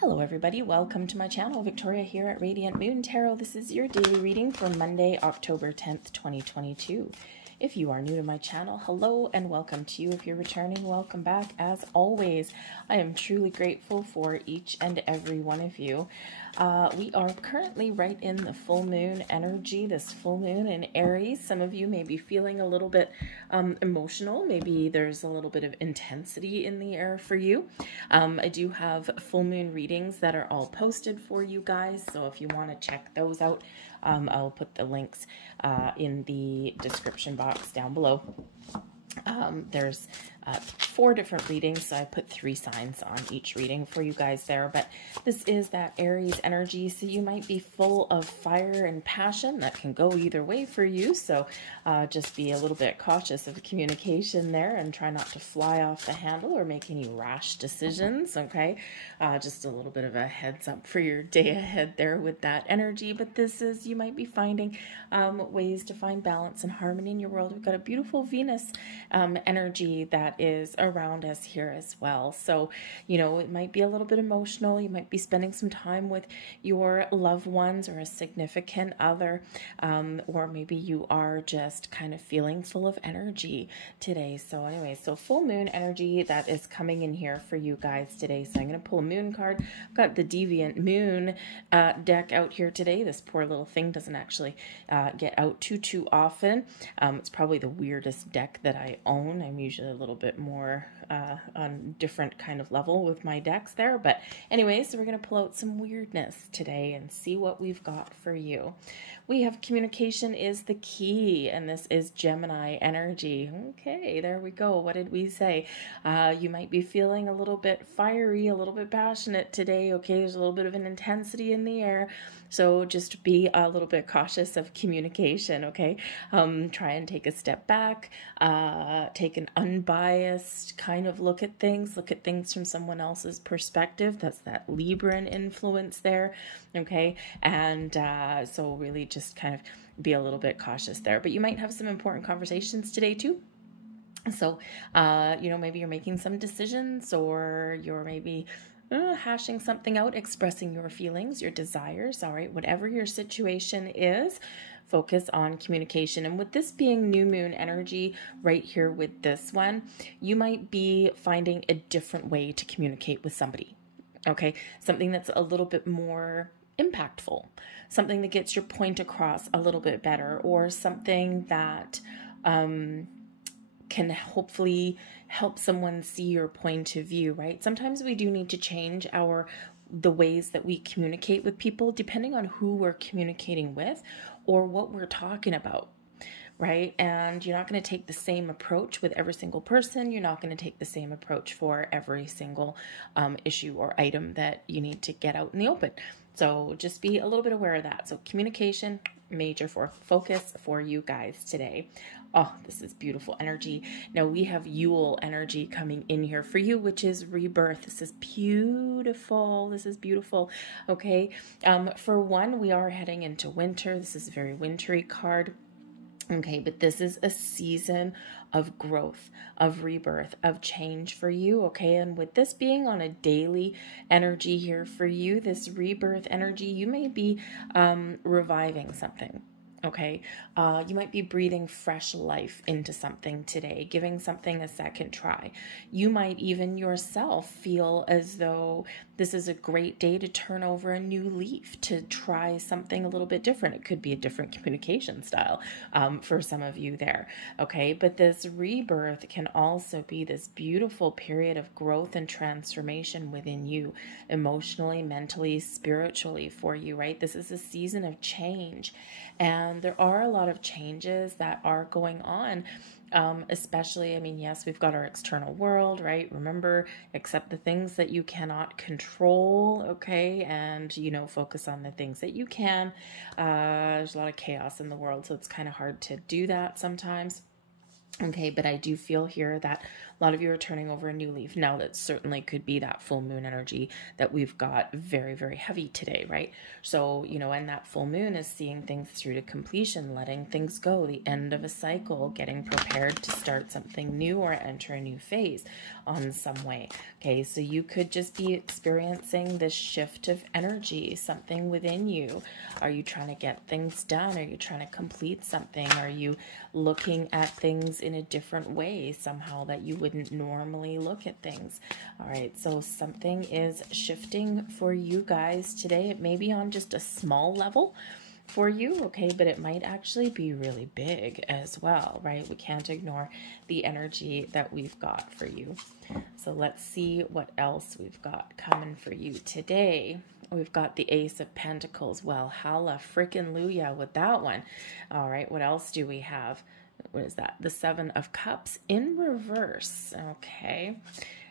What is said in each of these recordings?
Hello everybody, welcome to my channel. Victoria here at Radiant Moon Tarot. This is your daily reading for Monday, October 10th, 2022. If you are new to my channel, hello and welcome to you. If you're returning, welcome back. As always, I am truly grateful for each and every one of you. We are currently right in the full moon energy, this full moon in Aries. Some of you may be feeling a little bit emotional. Maybe there's a little bit of intensity in the air for you. I do have full moon readings that are all posted for you guys. So if you want to check those out, I'll put the links in the description box down below. There's 4 different readings, so I put 3 signs on each reading for you guys there, but this is that Aries energy, so you might be full of fire and passion. That can go either way for you, so just be a little bit cautious of communication there and try not to fly off the handle or make any rash decisions, okay? Just a little bit of a heads up for your day ahead there with that energy, but this is, you might be finding ways to find balance and harmony in your world. We've got a beautiful Venus energy that is around us here as well. So, you know, it might be a little bit emotional. You might be spending some time with your loved ones or a significant other, or maybe you are just kind of feeling full of energy today. So anyway, so full moon energy that is coming in here for you guys today. So I'm going to pull a moon card. I've got the Deviant Moon deck out here today. This poor little thing doesn't actually get out too often. It's probably the weirdest deck that I own. I'm usually a little bit more on different kind of level with my decks there, but anyway, so we're going to pull out some weirdness today and see what we've got for you. We have communication is the key, and this is Gemini energy. Okay, there we go. What did we say? You might be feeling a little bit fiery, a little bit passionate today. Okay, there's a little bit of an intensity in the air, so just be a little bit cautious of communication, okay? Try and take a step back, take an unbiased kind of look at things from someone else's perspective. That's that Libran influence there, okay? And so really just kind of be a little bit cautious there. But you might have some important conversations today too. So, you know, maybe you're making some decisions, or you're maybe hashing something out, expressing your feelings, your desires, all right? Whatever your situation is, focus on communication. And with this being new moon energy right here with this one, you might be finding a different way to communicate with somebody, okay? Something that's a little bit more impactful, something that gets your point across a little bit better, or something that can hopefully help someone see your point of view, right? Sometimes we do need to change the ways that we communicate with people depending on who we're communicating with or what we're talking about, right? And you're not going to take the same approach with every single person. You're not going to take the same approach for every single issue or item that you need to get out in the open. So just be a little bit aware of that. So communication, major focus for you guys today. Oh, this is beautiful energy. Now we have Yule energy coming in here for you, which is rebirth. This is beautiful. This is beautiful. Okay. For one, we are heading into winter. This is a very wintry card. Okay, but this is a season of growth, of rebirth, of change for you, okay? And with this being on a daily energy here for you, this rebirth energy, you may be reviving something, okay? You might be breathing fresh life into something today, giving something a second try. You might even yourself feel as though this is a great day to turn over a new leaf, to try something a little bit different. It could be a different communication style for some of you there, okay? But this rebirth can also be this beautiful period of growth and transformation within you, emotionally, mentally, spiritually for you, right? This is a season of change, and there are a lot of changes that are going on. Especially, I mean, yes, we've got our external world, right? Remember, accept the things that you cannot control, okay? And, you know, focus on the things that you can. There's a lot of chaos in the world, so it's kind of hard to do that sometimes. Okay, but I do feel here that a lot of you are turning over a new leaf. Now, that certainly could be that full moon energy that we've got very, very heavy today, right? So, you know, and that full moon is seeing things through to completion, letting things go, the end of a cycle, getting prepared to start something new or enter a new phase on some way. Okay, so you could just be experiencing this shift of energy, something within you. Are you trying to get things done? Are you trying to complete something? Are you looking at things in a different way somehow that you wouldn't normally look at things? All right, so something is shifting for you guys today. It may be on just a small level for you, okay, but it might actually be really big as well, right? We can't ignore the energy that we've got for you. So let's see what else we've got coming for you today. We've got the Ace of Pentacles. Well, halla frickin' luya with that one. All right, what else do we have? What is that? The Seven of Cups in reverse. Okay.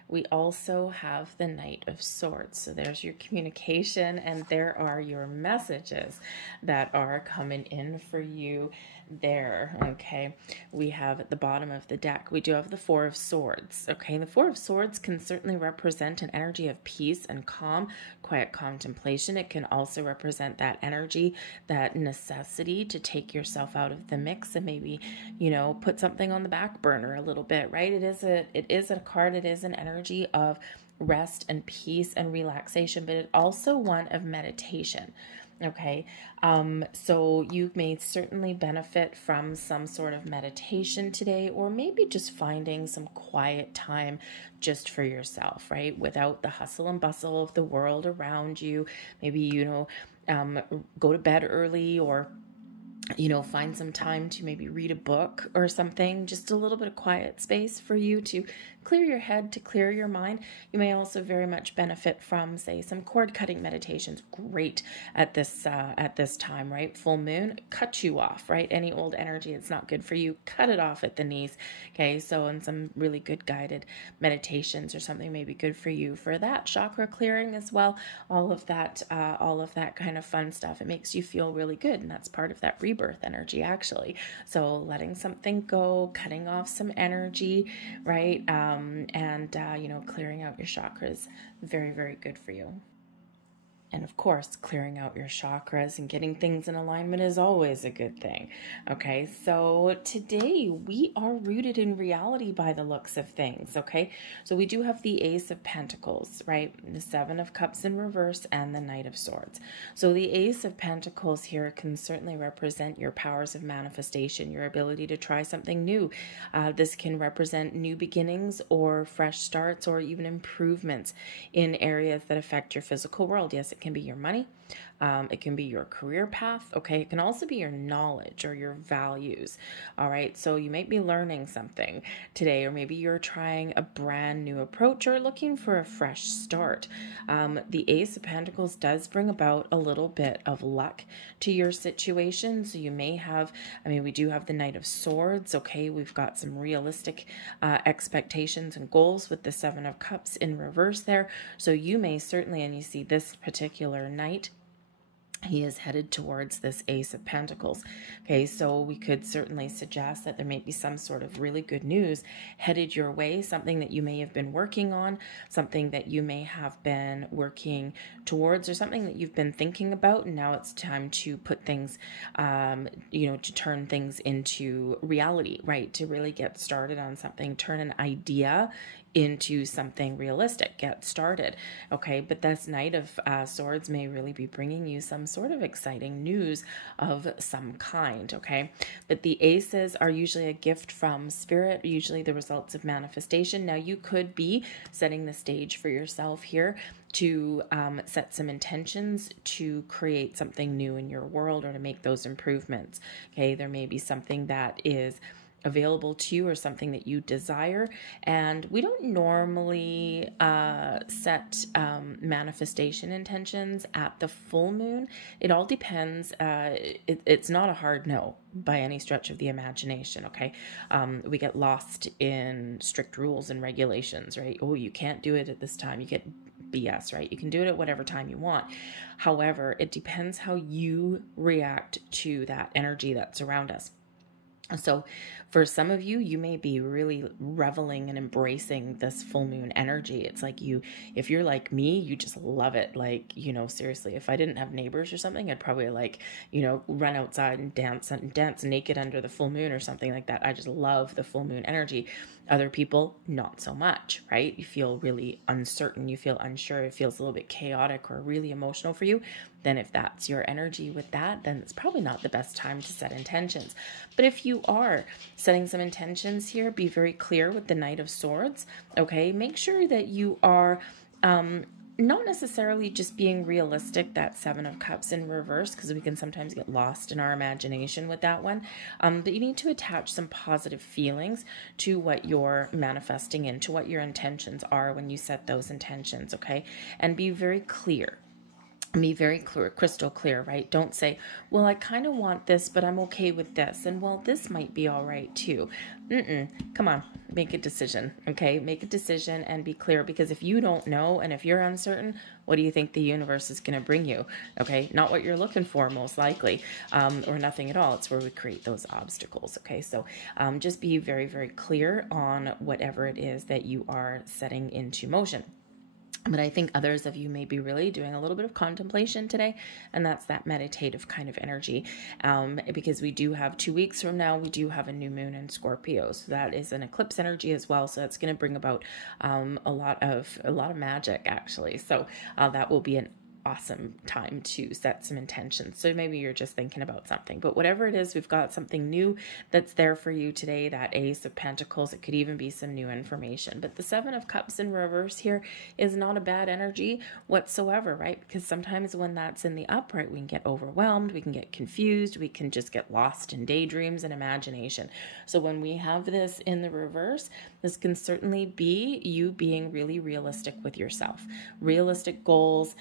We also have the Knight of Swords. So there's your communication, and there are your messages that are coming in for you there. Okay, we have at the bottom of the deck, we do have the Four of Swords. Okay, the Four of Swords can certainly represent an energy of peace and calm, quiet contemplation. It can also represent that energy, that necessity to take yourself out of the mix and maybe, you know, put something on the back burner a little bit, right? It is a card, it is an energy of rest and peace and relaxation, but it's also one of meditation. Okay, so you may certainly benefit from some sort of meditation today, or maybe just finding some quiet time just for yourself, right? Without the hustle and bustle of the world around you. Maybe, you know, go to bed early, or you know, find some time to maybe read a book or something, just a little bit of quiet space for you to clear your head, to clear your mind. You may also very much benefit from, say, some cord cutting meditations. Great at this time, right? Full moon, cut you off, right? Any old energy that's not good for you, cut it off at the knees. Okay, so and some really good guided meditations or something may be good for you for that chakra clearing as well. All of that kind of fun stuff. It makes you feel really good, and that's part of that rebirth energy, actually. So letting something go, cutting off some energy, right? You know, clearing out your chakras, very, very good for you. And of course, clearing out your chakras and getting things in alignment is always a good thing. Okay, so today we are rooted in reality by the looks of things. Okay, so we do have the Ace of Pentacles, right? The Seven of Cups in reverse and the Knight of Swords. So the Ace of Pentacles here can certainly represent your powers of manifestation, your ability to try something new. This can represent new beginnings or fresh starts or even improvements in areas that affect your physical world. Yes, it can be your money. It can be your career path. Okay. It can also be your knowledge or your values. All right. So you might be learning something today, or maybe you're trying a brand new approach or looking for a fresh start. The Ace of Pentacles does bring about a little bit of luck to your situation. So you may have, we do have the Knight of Swords. Okay. We've got some realistic expectations and goals with the Seven of Cups in reverse there. So you may certainly, and you see this particular knight, he is headed towards this Ace of Pentacles. Okay, so we could certainly suggest that there may be some sort of really good news headed your way, something that you may have been working on, something that you may have been working towards, or something that you've been thinking about, and now it's time to put things, to turn things into reality, right? To really get started on something, turn an idea into something realistic, get started. Okay, but this Knight of Swords may really be bringing you some sort of exciting news of some kind. Okay, but the aces are usually a gift from spirit, usually the results of manifestation. Now you could be setting the stage for yourself here to set some intentions to create something new in your world or to make those improvements. Okay, there may be something that is available to you or something that you desire, and we don't normally set manifestation intentions at the full moon. It all depends. It's not a hard no by any stretch of the imagination. Okay, we get lost in strict rules and regulations, right? Oh, you can't do it at this time. You get BS, right? You can do it at whatever time you want. However, it depends how you react to that energy that's around us. So for some of you, you may be really reveling and embracing this full moon energy. It's like if you're like me, you just love it. Like, seriously, if I didn't have neighbors or something, I'd probably run outside and dance naked under the full moon or something like that. I just love the full moon energy. Other people, not so much, right? You feel really uncertain. You feel unsure. It feels a little bit chaotic or really emotional for you. Then if that's your energy with that, then it's probably not the best time to set intentions. But if you are setting some intentions here, be very clear with the Knight of Swords, okay? Make sure that you are not necessarily just being realistic, that Seven of Cups in reverse, because we can sometimes get lost in our imagination with that one. But you need to attach some positive feelings to what you're manifesting into, what your intentions are when you set those intentions, okay? And be very clear. Be very clear, crystal clear, right? Don't say, well, I kind of want this, but I'm okay with this. And well, this might be all right too. Come on, make a decision, okay? Make a decision and be clear, because if you don't know and if you're uncertain, what do you think the universe is going to bring you? Okay, not what you're looking for, most likely, or nothing at all. It's where we create those obstacles, okay? So just be very, very clear on whatever it is that you are setting into motion. But I think others of you may be really doing a little bit of contemplation today, and that's that meditative kind of energy, because we do have 2 weeks from now, we do have a new moon in Scorpio, so that is an eclipse energy as well. So that's going to bring about a lot of magic, actually. So that will be an awesome time to set some intentions. So maybe you're just thinking about something, but whatever it is, we've got something new that's there for you today. That Ace of Pentacles, it could even be some new information. But the Seven of Cups in reverse here is not a bad energy whatsoever, right? Because sometimes when that's in the upright, we can get overwhelmed, we can get confused, we can just get lost in daydreams and imagination. So when we have this in the reverse, this can certainly be you being really realistic with yourself, realistic goals,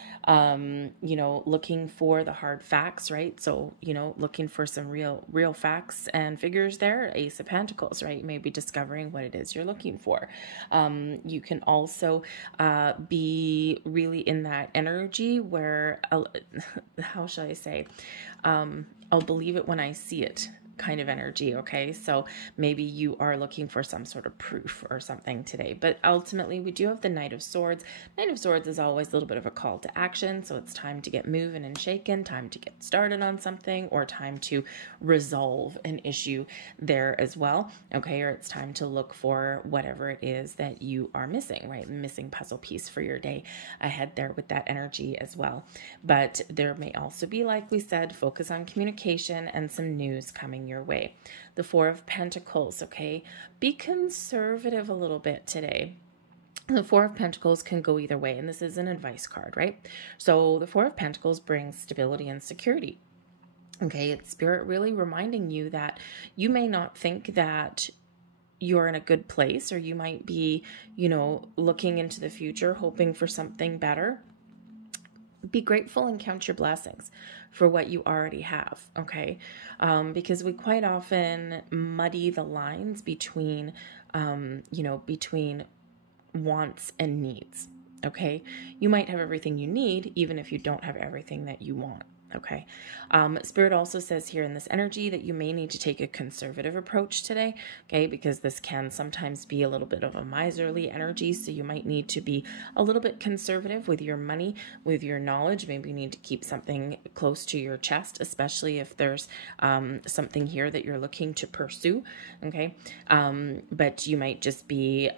looking for the hard facts, right? So, looking for some real facts and figures there. Ace of Pentacles, right? You may be discovering what it is you're looking for. You can also be really in that energy where, how shall I say, I'll believe it when I see it kind of energy, okay? So maybe you are looking for some sort of proof or something today. But ultimately, we do have the Knight of Swords. Knight of Swords is always a little bit of a call to action, so it's time to get moving and shaken, time to get started on something, or time to resolve an issue there as well, okay? Or it's time to look for whatever it is that you are missing, right? Missing puzzle piece for your day ahead there with that energy as well. But there may also be, like we said, focus on communication and some news coming your way. The Four of Pentacles, okay? Be conservative a little bit today. The Four of Pentacles can go either way, and this is an advice card, right? So the Four of Pentacles brings stability and security. Okay, it's Spirit really reminding you that you may not think that you're in a good place, or you might be, looking into the future, hoping for something better. Be grateful and count your blessings for what you already have, okay? Because we quite often muddy the lines between, between wants and needs, okay? You might have everything you need, even if you don't have everything that you want. Okay. Spirit also says here in this energy that you may need to take a conservative approach today, okay, because this can sometimes be a little bit of a miserly energy, so you might need to be a little bit conservative with your money, with your knowledge. Maybe you need to keep something close to your chest, especially if there's something here that you're looking to pursue, okay, but you might just be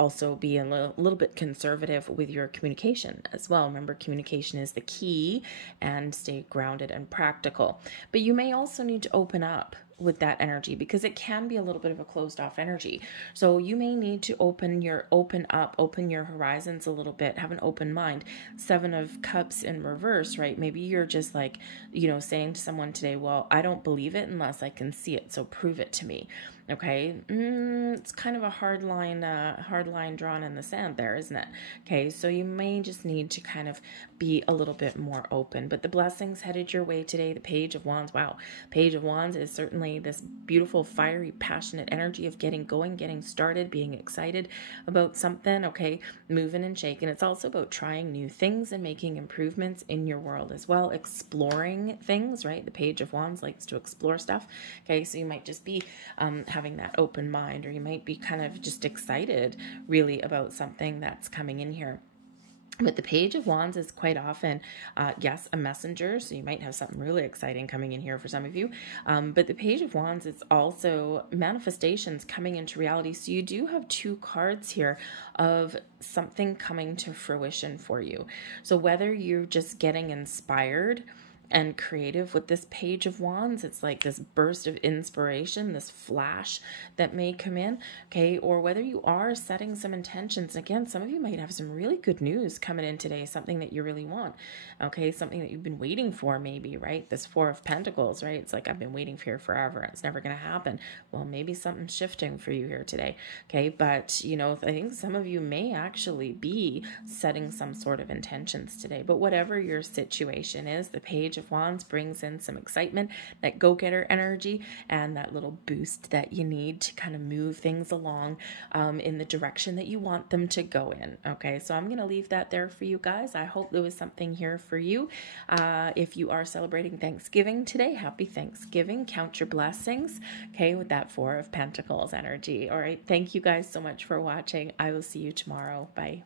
also be a little bit conservative with your communication as well. Remember, communication is the key, and stay grounded and practical. But you may also need to open up with that energy, because it can be a little bit of a closed off energy. So you may need to open your horizons a little bit, have an open mind. Seven of Cups in reverse, right? Maybe you're just like, saying to someone today, well, I don't believe it unless I can see it, so prove it to me. Okay, it's kind of a hard line drawn in the sand there, isn't it? Okay, so you may just need to kind of be a little bit more open. But the blessings headed your way today. The Page of Wands, wow, Page of Wands is certainly definitely this beautiful, fiery, passionate energy of getting going, getting started, being excited about something, okay, moving and shaking. It's also about trying new things and making improvements in your world as well, exploring things, right? The Page of Wands likes to explore stuff, okay? So you might just be having that open mind, or you might be kind of just excited really about something that's coming in here. But the Page of Wands is quite often, yes, a messenger. So you might have something really exciting coming in here for some of you. But the Page of Wands is also manifestations coming into reality. So you do have two cards here of something coming to fruition for you. So whether you're just getting inspired and creative with this Page of Wands, it's like this burst of inspiration, this flash that may come in, okay? Or whether you are setting some intentions. Again, some of you might have some really good news coming in today, something that you really want, okay? Something that you've been waiting for maybe, right? This Four of Pentacles, right? It's like, I've been waiting for here forever. It's never going to happen. Well, maybe something's shifting for you here today, okay? But, you know, I think some of you may actually be setting some sort of intentions today. But whatever your situation is, the Page of Wands brings in some excitement, that go-getter energy, and that little boost that you need to kind of move things along in the direction that you want them to go in. Okay, so I'm going to leave that there for you guys. I hope there was something here for you. If you are celebrating Thanksgiving today, happy Thanksgiving. Count your blessings, okay, with that Four of Pentacles energy. All right, thank you guys so much for watching. I will see you tomorrow. Bye.